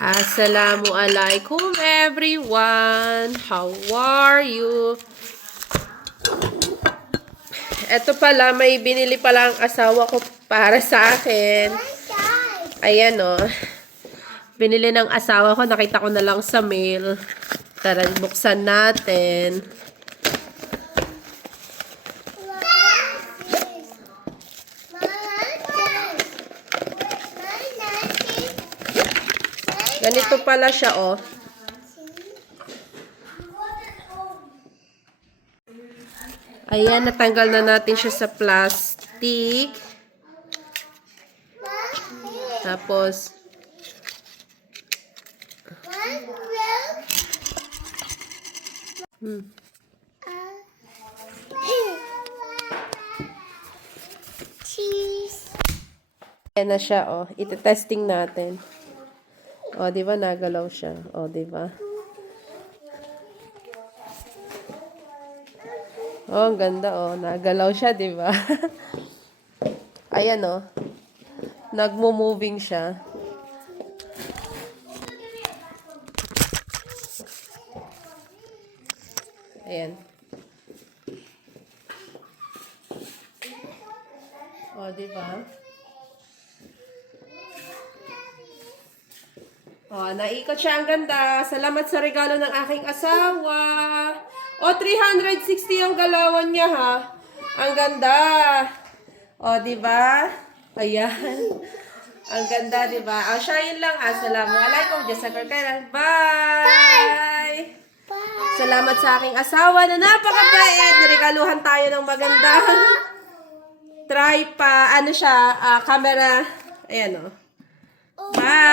Assalamualaikum everyone. How are you? Eto pala, may binili pala ang asawa ko para sa akin. Ayan o. Binili ng asawa ko. Nakita ko na lang sa mail. Tara, buksan natin. Ganito pala siya, oh. Ayan, natanggal na natin siya sa plastic. Tapos, ayan na siya, oh. Ite-testing natin. Oh, di ba nagalaw siya? Oh, di ba? Oh, ang ganda, oh. Nagalaw siya, di ba? Ayan, oh. Nagmo-moving siya. Ayan. Oh, di ba? Oh, naikot siya. Ang ganda. Salamat sa regalo ng aking asawa. Oh, 360 ang galawan niya, ha? Ang ganda. Oh, di ba? Ayan. Ang ganda, di ba? Oh, siya yun lang, ha? Assalamualaikum. Jazakallah. Bye! Salamat sa aking asawa na napakabait. Niregaluhan tayo ng maganda. Try pa. Ano siya? Camera. Ayan, oh. Bye!